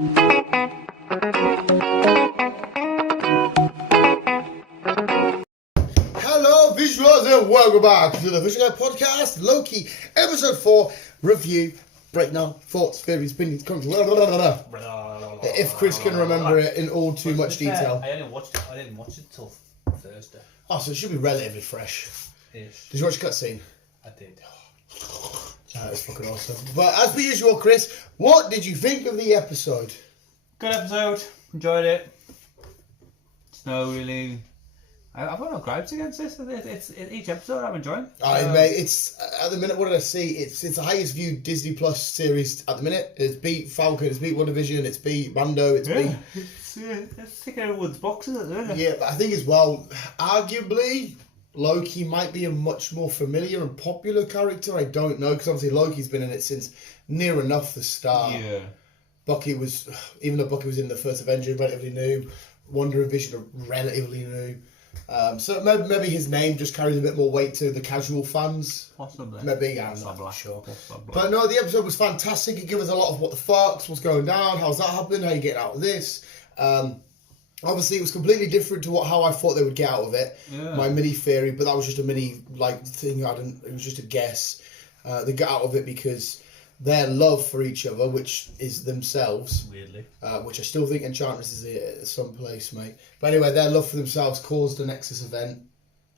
Hello, visuals, and welcome back to the Visual Guy Podcast, Loki, episode 4, review, breakdown, thoughts, theories, opinions, comments, blah, blah, blah, blah, blah. If Chris can remember it in all too much detail. I didn't watch it till Thursday. Oh, so it should be relatively fresh. Ish. Did you watch the cutscene? I did. That was fucking awesome. But as per usual, Chris, what did you think of the episode? Good episode. Enjoyed it. It's no really. I've got no gripes against this. It's each episode I'm enjoying. Mate, it's at the minute. What did I see? It's the highest viewed Disney Plus series at the minute. It's beat Falcon. It's beat WandaVision. It's beat Mando. It's beat. It's ticking everyone's boxes, isn't it? Yeah, but I think as well, arguably, Loki might be a much more familiar and popular character. I don't know, because obviously Loki's been in it since near enough the start. Yeah. Bucky was, even though Bucky was in the first Avenger, relatively new. Wonder and Vision are relatively new. So maybe his name just carries a bit more weight to the casual fans. Possibly. Maybe, I'm not sure. But no, the episode was fantastic. It gave us a lot of what the fucks, what's going down, how's that happening, how you get out of this. Obviously, it was completely different to how I thought they would get out of it. Yeah. My mini theory, but that was just a mini thing. It was just a guess. They got out of it because their love for each other, which is themselves, weirdly, which I still think Enchantress is at some place, mate. But anyway, their love for themselves caused a Nexus event,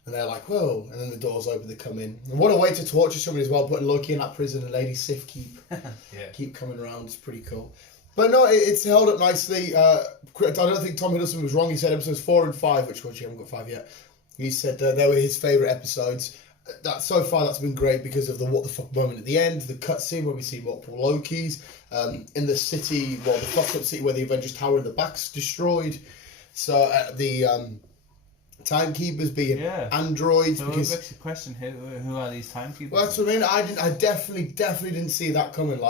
and they're like, whoa! And then the doors open, they come in. And what a way to torture somebody as well, putting Loki in that prison and Lady Sif keep coming around. It's pretty cool. But no, it's held up nicely. I don't think Tom Hiddleston was wrong. He said episodes 4 and 5, which you haven't got 5 yet. He said they were his favourite episodes. So far, that's been great because of the what the fuck moment at the end, the cutscene where we see multiple Lokis in the city, the fucked up city where the Avengers Tower in the back's destroyed. So the timekeepers being androids. So because it begs the question: who are these timekeepers? Well, that's what I mean. I definitely didn't see that coming.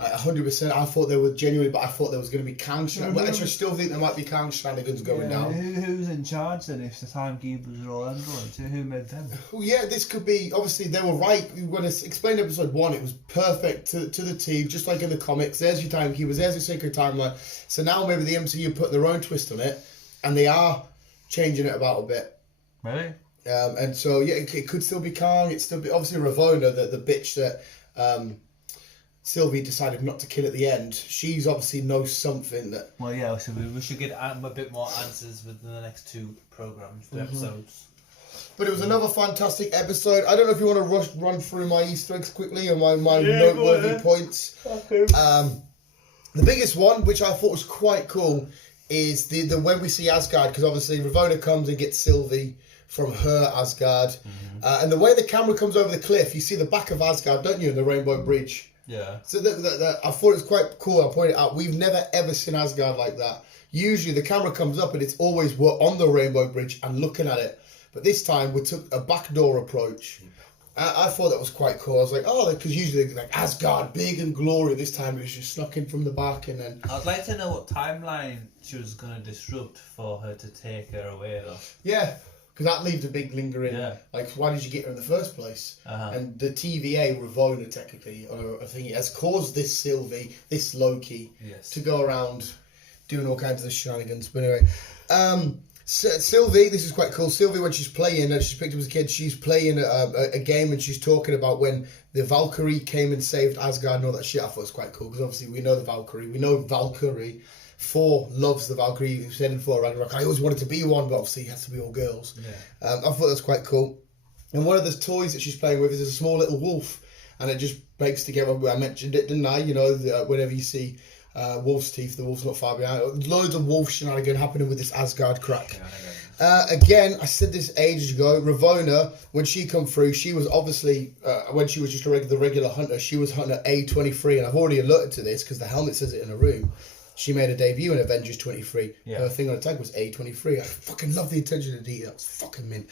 100%. I thought they were genuine, but I thought there was going to be Kang shenanigans. Well, actually, I still think there might be Kang shenanigans going down. Who's in charge then if the timekeepers are all androids? Who made them? Well, yeah, this could be. Obviously, they were right. When I explained episode 1, it was perfect to the T, just like in the comics. There's your timekeepers, there's your sacred timeline. So now maybe the MCU put their own twist on it, and they are changing it about a bit. Really? And so, yeah, it could still be Kang. It's still be obviously Ravonna, the bitch that Sylvie decided not to kill at the end. She's obviously knows something that... Well, yeah, so we should get a bit more answers within the next 2 programs, 2 episodes. But it was another fantastic episode. I don't know if you want to run through my Easter eggs quickly or my noteworthy points. Okay. The biggest one, which I thought was quite cool, is the when we see Asgard, because obviously Ravonna comes and gets Sylvie from her Asgard. And the way the camera comes over the cliff, you see the back of Asgard, don't you, in the Rainbow Bridge? Yeah. So I thought it was quite cool. I pointed out we've never ever seen Asgard like that. Usually the camera comes up and it's always we're on the Rainbow Bridge and looking at it. But this time we took a backdoor approach. I thought that was quite cool. I was like, oh, because usually like Asgard, big and glory. This time it was just snuck in from the back and then. I'd like to know what timeline she was going to disrupt for her to take her away, though. Yeah. Because that leaves a big lingering, why did you get her in the first place? And the TVA, Ravonna technically, or I think it has caused this Sylvie, this Loki, to go around doing all kinds of shenanigans. But anyway, Sylvie, this is quite cool. Sylvie, when she's playing, she's picked up as a kid, she's playing a game and she's talking about when the Valkyrie came and saved Asgard and all that shit. I thought it was quite cool because obviously we know the Valkyrie, Thor loves the Valkyrie. He was heading for Ragnarok. I always wanted to be one, but obviously it has to be all girls. Yeah. I thought that's quite cool. And one of the toys that she's playing with is a small little wolf, and it just breaks together. I mentioned it, didn't I? You know, whenever you see wolf's teeth, the wolf's not far behind. Loads of wolf shenanigans happening with this Asgard crack. Again, I said this ages ago. Ravonna, when she come through, she was obviously when she was just the regular hunter, she was hunter A23, and I've already alerted to this because the helmet says it in a room. She made a debut in Avengers 23. Yeah. Her thing on the tag was A23. I fucking love the attention to detail. It's fucking mint.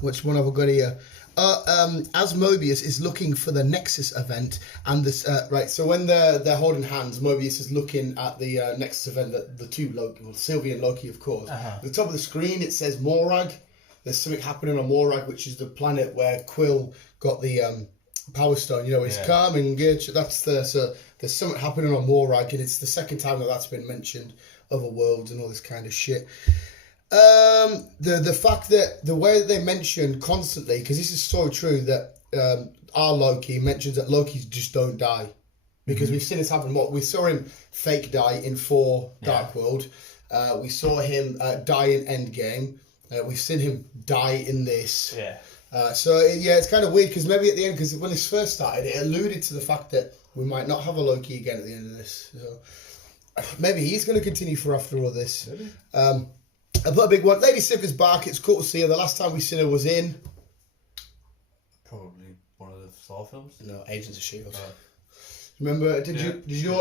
Which one have I got here? As Mobius is looking for the Nexus event, and this right. So when they're holding hands, Mobius is looking at the Nexus event. That the two Loki, well, Sylvie and Loki, of course. At the top of the screen, it says Morag. There's something happening on Morag, which is the planet where Quill got the Power Stone, you know, it's calm and good. That's so there's something happening on Morag, and it's the second time that's been mentioned, other worlds and all this kind of shit. The fact that the way that they mention constantly, because this is so true, that our Loki mentions that Lokis just don't die, because we've seen this happen. We saw him fake die in 4 Dark World. We saw him die in Endgame. We've seen him die in this. It's kind of weird, because maybe at the end, because when this first started, it alluded to the fact that we might not have a Loki again at the end of this. So maybe he's going to continue for after all this. I put a big one. Lady Sif is back. It's cool to see her. The last time we seen her was in... Probably one of the Thor films. No, Agents of S.H.I.E.L.D. Remember, did you do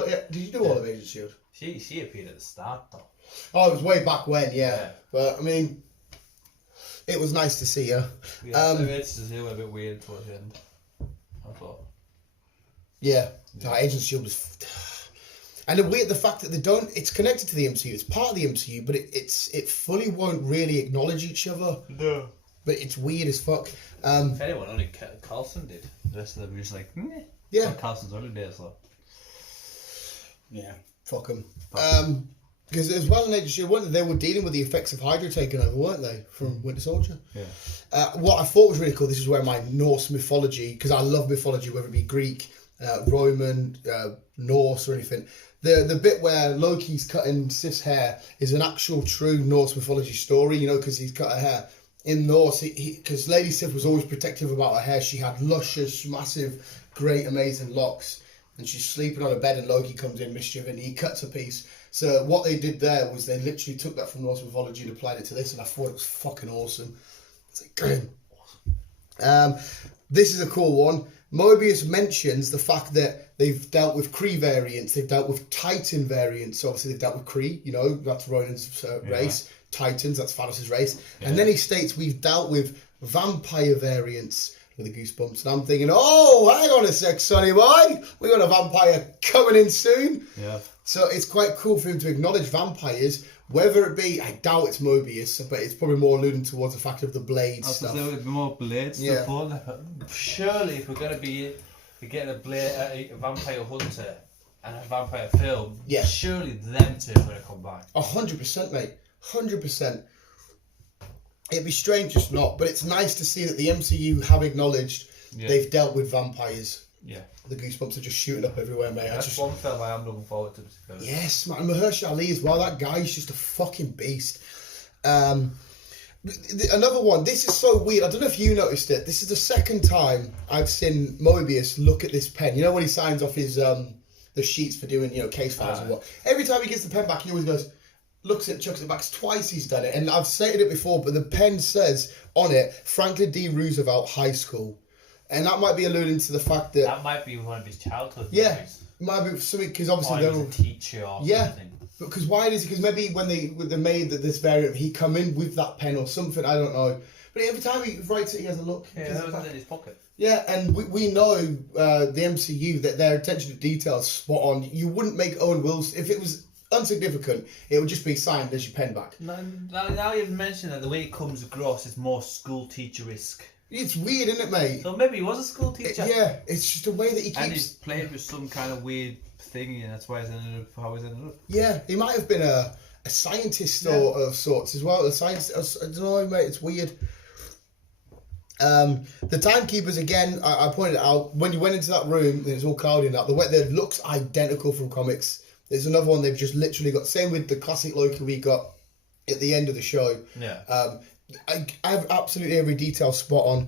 all of Agents of S.H.I.E.L.D.? She appeared at the start, though. Oh, it was way back when, yeah. But, I mean, it was nice to see her. Yeah, it's just a bit weird towards the end, I thought. Yeah. No, Agents of S.H.I.E.L.D. was... And the fact that they don't... It's connected to the MCU. It's part of the MCU, but it fully won't really acknowledge each other. No. But it's weird as fuck. If anyone, only Carlson did. The rest of them were just like, meh. Yeah. Like Carlson's holiday, so. Yeah. Fuck them. Because as well in Agents of S.H.I.E.L.D., they were dealing with the effects of Hydra taking over, weren't they? From Winter Soldier. Yeah. What I thought was really cool, this is where my Norse mythology, because I love mythology, whether it be Greek, Roman, Norse or anything. The bit where Loki's cutting Sif's hair is an actual true Norse mythology story, you know, because he's cut her hair. In Norse, because Lady Sif was always protective about her hair. She had luscious, massive, great, amazing locks. And she's sleeping on a bed and Loki comes in, mischief, and he cuts a piece. So what they did there was they literally took that from Norse mythology and applied it to this, and I thought it was fucking awesome. It's like, great. Awesome. This is a cool one. Mobius mentions the fact that they've dealt with Kree variants, they've dealt with Titan variants. So obviously they've dealt with Kree, you know, that's Ronan's race. Titans, that's Thanos' race. Yeah. And then he states we've dealt with vampire variants with the Goosebumps. And I'm thinking, oh, hang on a sec, sonny boy. We got a vampire coming in soon. Yeah. So it's quite cool for him to acknowledge vampires. Whether it be, I doubt it's Mobius, but it's probably more alluding towards the fact of the blades stuff. There would be more blades. Yeah. Surely, if we're going to be getting a vampire hunter and a vampire film, surely them two are going to come back. 100%, mate. 100%. It'd be strange if not, but it's nice to see that the MCU have acknowledged they've dealt with vampires. Yeah. The Goosebumps are just shooting up everywhere, mate. That's one film I am looking forward to. Yes, man. Mahershala Ali as well. That guy's just a fucking beast. Another one. This is so weird. I don't know if you noticed it. This is the second time I've seen Mobius look at this pen. You know when he signs off his the sheets for doing, you know, case files and what. Every time he gets the pen back, he always goes, looks at it, chucks it back. It's twice he's done it, and I've stated it before, but the pen says on it Franklin D. Roosevelt High School. And that might be alluding to the fact that... That might be one of his childhood movies. Might be something, because obviously... Or he was a teacher or something. Because why does he... Because maybe when they made this variant, he come in with that pen or something, I don't know. But every time he writes it, he has a look. Yeah, that was in his pocket. Yeah, and we know the MCU, that their attention to detail is spot on. You wouldn't make Owen Wilson... If it was insignificant, it would just be signed as your pen back. Now you've mentioned that, the way it comes across is more school teacher-esque. It's weird, isn't it, mate? So maybe he was a school teacher. Yeah, it's just the way that he keeps... And he's played with some kind of weird thingy, and that's why he's ended up how he's ended up. Yeah, he might have been a scientist or of sorts as well. A scientist, I don't know, mate, it's weird. The Timekeepers, again, I pointed out, when you went into that room, and it's all cloudy and that, the way that looks identical from comics. There's another one they've just literally got, same with the classic Loki we got at the end of the show. Yeah. I have absolutely every detail spot on.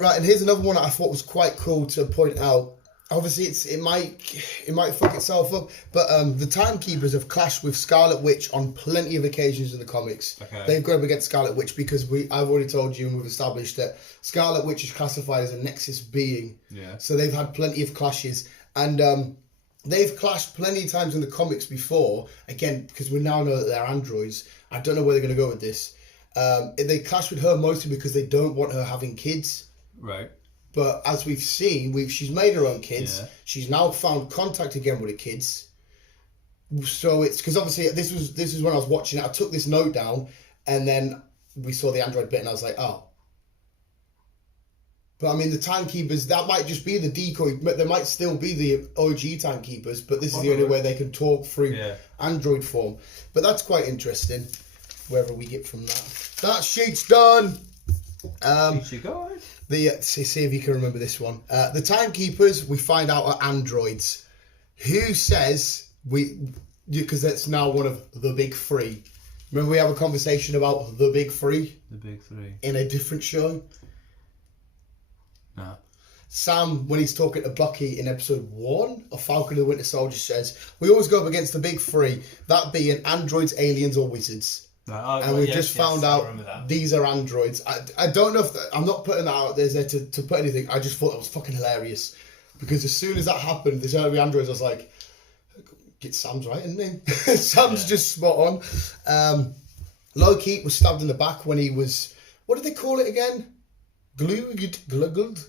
Right, and here's another one that I thought was quite cool to point out. Obviously, it might fuck itself up, but the Timekeepers have clashed with Scarlet Witch on plenty of occasions in the comics. Okay. They've gone up against Scarlet Witch because I've already told you and we've established that Scarlet Witch is classified as a Nexus being. Yeah. So they've had plenty of clashes, and they've clashed plenty of times in the comics before. Again, because we now know that they're androids. I don't know where they're going to go with this. They clash with her mostly because they don't want her having kids. Right. But as we've seen, she's made her own kids. Yeah. She's now found contact again with the kids. So it's because obviously this was when I was watching it. I took this note down, and then we saw the android bit, and I was like, oh. But I mean, the timekeepers, that might just be the decoy. There might still be the OG timekeepers, but this is the only way they can talk through android form. But that's quite interesting, wherever we get from that. That sheet's done. See if you can remember this one. The timekeepers, we find out, are androids. Who says because that's now one of the big three. Remember we have a conversation about the big three? The big three. In a different show? No. Sam, when he's talking to Bucky in episode 1 of Falcon and the Winter Soldier, says, we always go up against the big three, that being androids, aliens or wizards. And we just found out these are androids. I don't know if... I'm not putting that out there to put anything. I just thought it was fucking hilarious. Because as soon as that happened, there's going to be androids, I was like, get Sam's right, isn't he? Sam's just spot on. Loki was stabbed in the back when he was... What did they call it again? Gluggled?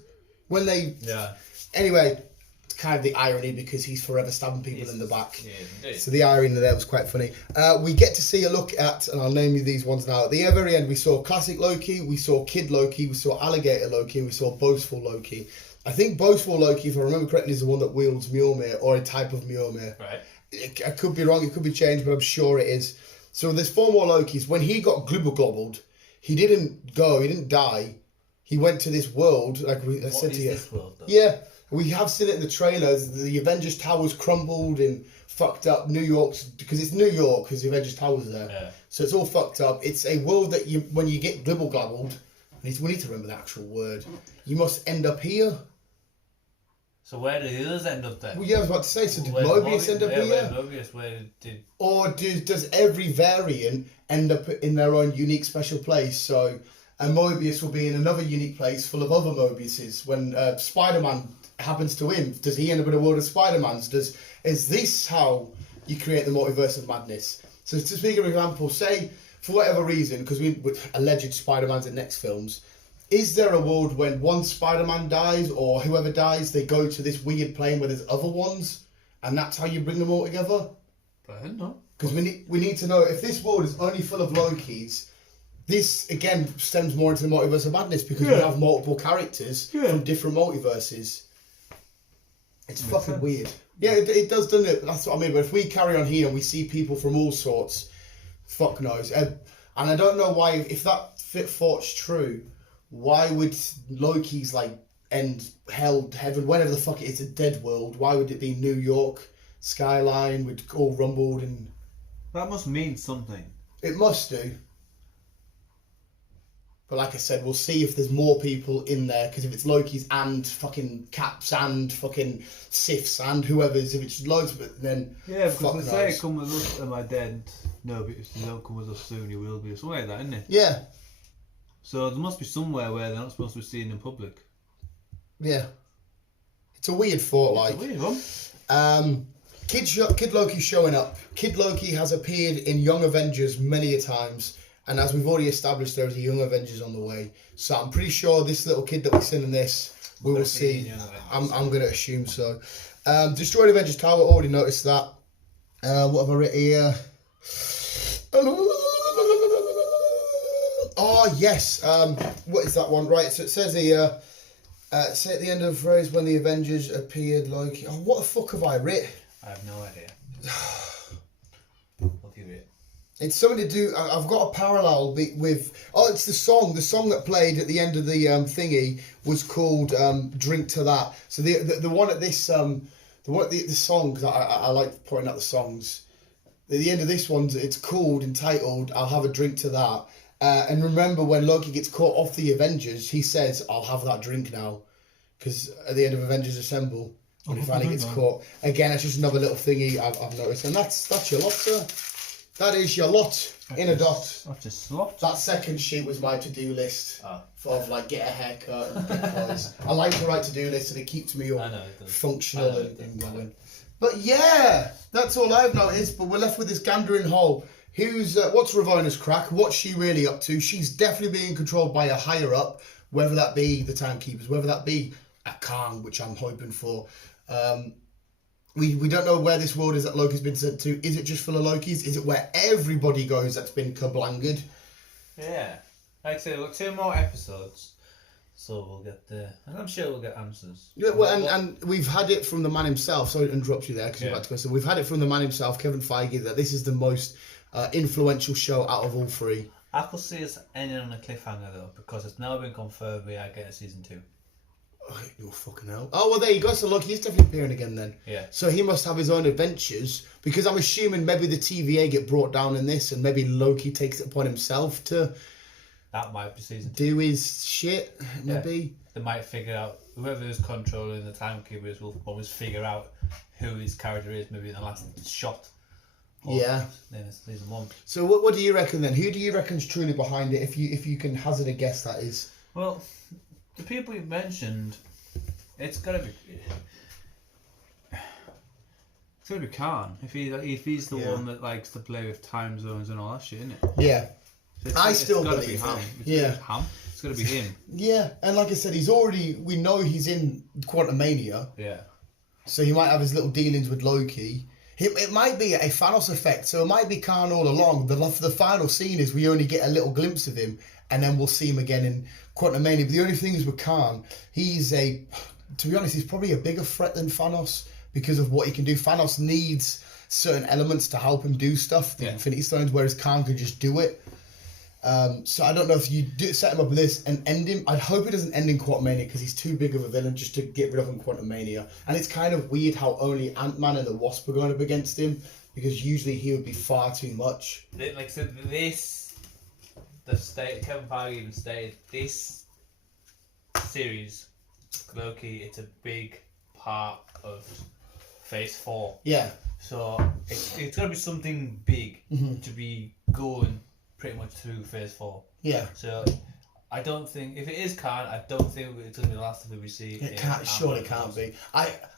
When they... Yeah. Anyway, it's kind of the irony because he's forever stabbing people in the back. Yeah, indeed. So the irony there was quite funny. We get to see a look at, and I'll name you these ones now. At the very end, we saw classic Loki, we saw Kid Loki, we saw Alligator Loki, and we saw Boastful Loki. I think Boastful Loki, if I remember correctly, is the one that wields Mjolnir, or a type of Mjolnir. Right. I could be wrong, it could be changed, but I'm sure it is. So there's 4 more Lokis. When he got globbled, he didn't die. He went to this world, like I said to you. This world, though? Yeah, we have seen it in the trailers. The Avengers Towers crumbled in fucked up New York, because it's New York, because the Avengers Towers there. Yeah. So it's all fucked up. It's a world that when you get globbled, we need to remember the actual word. You must end up here. So where did the others end up then? Well, yeah, I was about to say, so did Mobius end up here? Where did... Or does every variant end up in their own unique special place? So, and Mobius will be in another unique place full of other Mobiuses. When Spider-Man happens to him, does he end up in a world of Spider-Mans? Is this how you create the multiverse of madness? So to speak of an example, say, for whatever reason, because with alleged Spider-Mans in next films, is there a world when one Spider-Man dies or whoever dies, they go to this weird plane where there's other ones, and that's how you bring them all together? I don't know. Because we need to know if this world is only full of Lokis. This again stems more into the multiverse of madness because we have multiple characters from different multiverses. It's fucking weird. Yeah, it does, doesn't it? That's what I mean. But if we carry on here and we see people from all sorts, fuck knows. And I don't know why, if that thought's true, why would Loki's end hell, heaven, whatever the fuck it is, a dead world? Why would it be New York skyline with all rumbled and? That must mean something. It must do. But like I said, we'll see if there's more people in there, because if it's Loki's and fucking Caps and fucking Sifs and whoever's, if it's loads of it, then yeah, because they say come with us, am I dead? No, but if you don't come with us soon, you will be. Something like that, isn't it? Yeah. So there must be somewhere where they're not supposed to be seen in public. Yeah. It's a weird thought, It's a weird one. Kid Loki showing up. Kid Loki has appeared in Young Avengers many a times, and as we've already established, there is a Young Avengers on the way. So I'm pretty sure this little kid that we've seen in this, we will see. I'm going to assume so. Destroyed Avengers Tower, already noticed that. What have I written here? Oh, yes. What is that one? Right, so it says here, say at the end of the phrase, when the Avengers appeared, Loki. Oh, what the fuck have I written? I have no idea. What have you written? It's something to do. I've got a parallel with. Oh, it's the song. The song that played at the end of the thingy was called "Drink to That." So the one at this the song, because I like pointing out the songs. At the end of this one, it's called entitled "I'll Have a Drink to That." And remember when Loki gets caught off the Avengers, he says, "I'll have that drink now," because at the end of Avengers Assemble, when he finally gets caught. Again, it's just another little thingy I've noticed, and that's your lot, sir. That is your lot in a dot. That's a slot. That second sheet was my to-do list of get a haircut and get clothes. I like to write to-do lists and it keeps me all functional and going. But yeah, that's all I've noticed. But we're left with this gandering hole. What's Ravona's crack? What's she really up to? She's definitely being controlled by a higher up, whether that be the Timekeepers, whether that be a Kang, which I'm hoping for. We don't know where this world is that Loki's been sent to. Is it just full of Lokis? Is it where everybody goes that's been kablanged? Yeah. Like I say, we've got 2 more episodes. So we'll get and I'm sure we'll get answers. Yeah, well, and we've had it from the man himself. Sorry to interrupt you there because you're about to go. So we've had it from the man himself, Kevin Feige, that this is the most influential show out of all three. I could see us ending on a cliffhanger though, because it's now been confirmed we are getting season 2. Oh fucking hell! Oh well, there you go. So Loki is definitely appearing again then. Yeah. So he must have his own adventures because I'm assuming maybe the TVA get brought down in this, and maybe Loki takes it upon himself to That might be season 2. do his shit. Maybe They might figure out, whoever is controlling the timekeepers will always figure out who his character is, maybe in the last shot. Yeah. Then it's season 1. So what do you reckon then? Who do you reckon's truly behind it? If you can hazard a guess, that is. Well, the people you mentioned, it's gotta be. It's gonna be Khan if he's the one that likes to play with time zones and all that shit, isn't it? Yeah. So I still gotta believe be Ham. it. Yeah. Ham. It's gonna be him. Yeah, and like I said, we know he's in Quantumania, Yeah. so he might have his little dealings with Loki. It might be a Thanos effect, so it might be Khan all along. The final scene is we only get a little glimpse of him, and then we'll see him again in Quantumania. But the only thing is with Khan, to be honest, he's probably a bigger threat than Thanos because of what he can do. Thanos needs certain elements to help him do stuff, the Infinity Stones, whereas Khan can just do it. So I don't know if you set him up with this and end him. I'd hope it doesn't end in Quantumania because he's too big of a villain just to get rid of him in Quantumania. And it's kind of weird how only Ant-Man and the Wasp are going up against him because usually he would be far too much. Like I said, Kevin Feige even stated, this series, Loki, it's a big part of Phase 4. Yeah. So it's going to be something big to be going pretty much through Phase 4. Yeah. So I don't think, if it is Khan, I don't think it's going to be the last of it we see. It surely can't be.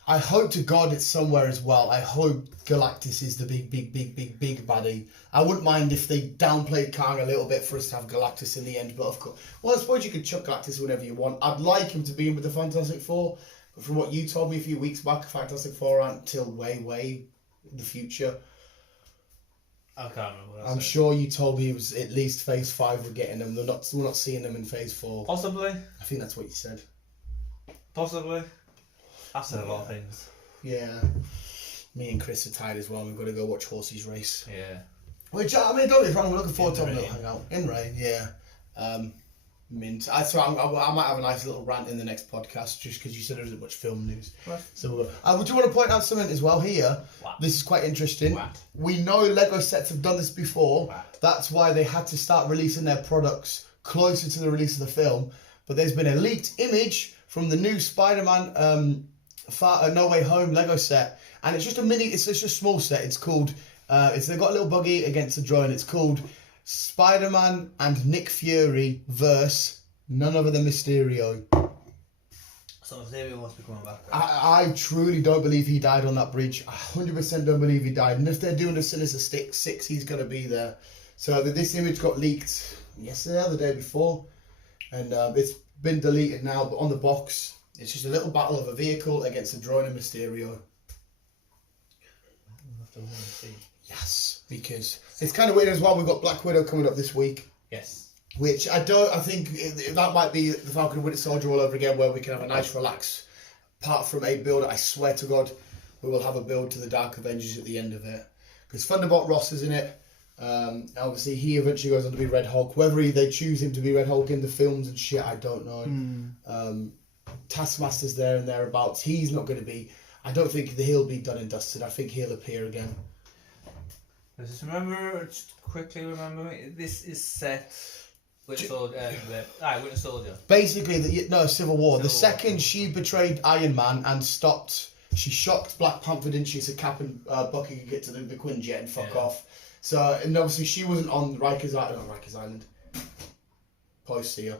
I hope to God it's somewhere as well. I hope Galactus is the big baddie. I wouldn't mind if they downplayed Kang a little bit for us to have Galactus in the end, but of course, well, I suppose you could chuck Galactus whenever you want. I'd like him to be in with the Fantastic Four, but from what you told me a few weeks back, Fantastic Four aren't until way in the future. I can't remember what I I'm said. sure you told me it was at least Phase 5 we're getting them. We're not seeing them in Phase 4. Possibly. I think that's what you said. Possibly. I've said a lot of things. Yeah. Me and Chris are tired as well. We've got to go watch horses race. Yeah. Which, I mean, don't get me wrong, we're looking forward to In having a rain. little hangout. In rain, yeah. Mint. I might have a nice little rant in the next podcast just because you said there isn't much film news. What? So, would you want to point out something as well here? What? This is quite interesting. What? We know Lego sets have done this before. What? That's why they had to start releasing their products closer to the release of the film. But there's been a leaked image from the new Spider-Man No Way Home Lego set, and it's just it's just a small set. It's called they've got a little buggy against a drone. It's called Spider-Man and Nick Fury versus none other than Mysterio. So Mysterio wants to be coming back. I truly don't believe he died on that bridge. I 100% don't believe he died. And if they're doing the Sinister 6, he's going to be there. So this image got leaked yesterday or the day before, and it's been deleted now. But on the box, it's just a little battle of a vehicle against a drone and Mysterio. Yes, because it's kind of weird as well. We've got Black Widow coming up this week. Yes. Which I think that might be the Falcon and Winter Soldier all over again, where we can have a nice relax. Apart from a build, I swear to God, we will have a build to the Dark Avengers at the end of it. Because Thunderbolt Ross is in it. Obviously, he eventually goes on to be Red Hulk. Whether they choose him to be Red Hulk in the films and shit, I don't know. Taskmaster's there and thereabouts. He's not going to be. I don't think he'll be done and dusted. I think he'll appear again. Just quickly remember me. This is set. Winter Soldier. Basically, Civil War. The Civil War. second she betrayed Iron Man and she shocked Black Panther, didn't she? So Cap and Bucky could get to the Quinjet and fuck off. So, and obviously she wasn't on Rikers Island. Close to you.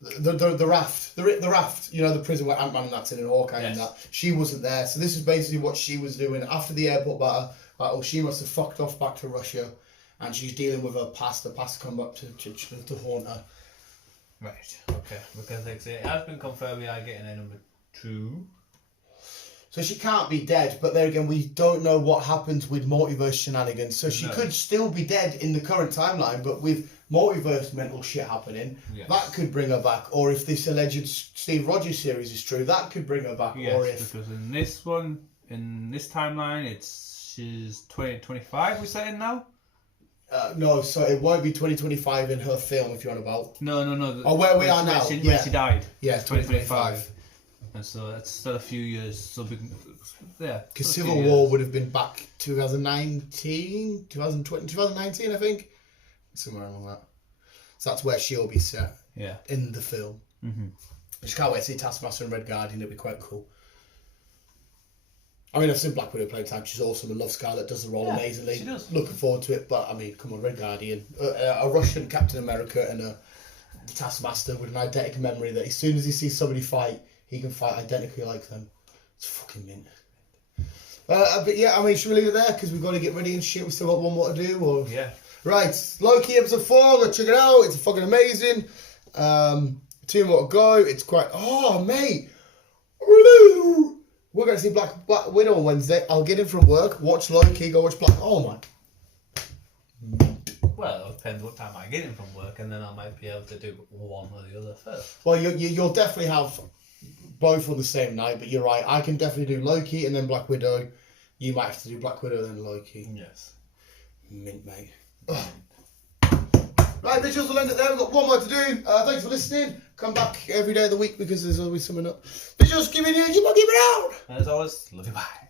The raft, the prison where Ant-Man and that's in, and Hawkeye and that. She wasn't there. So this is basically what she was doing after the airport battle. She must have fucked off back to Russia, and she's dealing with her past. The past come up to haunt her. Right. Okay. Because it has been confirmed we are getting a number 2. So she can't be dead, but there again, we don't know what happens with multiverse shenanigans. So she could still be dead in the current timeline, but with multiverse mental shit happening, that could bring her back. Or if this alleged Steve Rogers series is true, that could bring her back. Yes, or if because in this one, in this timeline, she's 2025. We set in now. no, so it won't be 2025 in her film if you're on about. No. Oh, where we are now. When she died. Yeah, It's 2025. And so that's still a few years. So yeah. Because still a few Civil War years. would have been back 2019, 2020, 2019, I think. Somewhere along that. So that's where she'll be set in the film. Mm-hmm. I just can't wait to see Taskmaster and Red Guardian. It'll be quite cool. I mean, I've seen Black Widow plenty of times. She's awesome. I love Scarlett. Does the role amazingly. She does. Looking forward to it. But I mean, come on, Red Guardian, a Russian Captain America and a Taskmaster with an eidetic memory that as soon as he sees somebody fight, he can fight identically like them. It's fucking mint. But yeah, I mean, should we leave it there because we've got to get ready and shit? We still got one more to do. Or right, Loki episode 4. Go check it out. It's fucking amazing. 2 more to go. It's quite. Oh, mate. We're going to see Black Widow on Wednesday. I'll get in from work, watch Loki, go watch Black... Oh, my. Well, it depends what time I get in from work, and then I might be able to do one or the other first. Well, you'll definitely have both on the same night, but you're right. I can definitely do Loki and then Black Widow. You might have to do Black Widow and then Loki. Yes. Mint, mate. Ugh. Right, visuals will end it there. We've got one more to do. Thanks for listening. Come back every day of the week because there's always something up. Visuals, keep it in, keep it out. As always, love you, bye.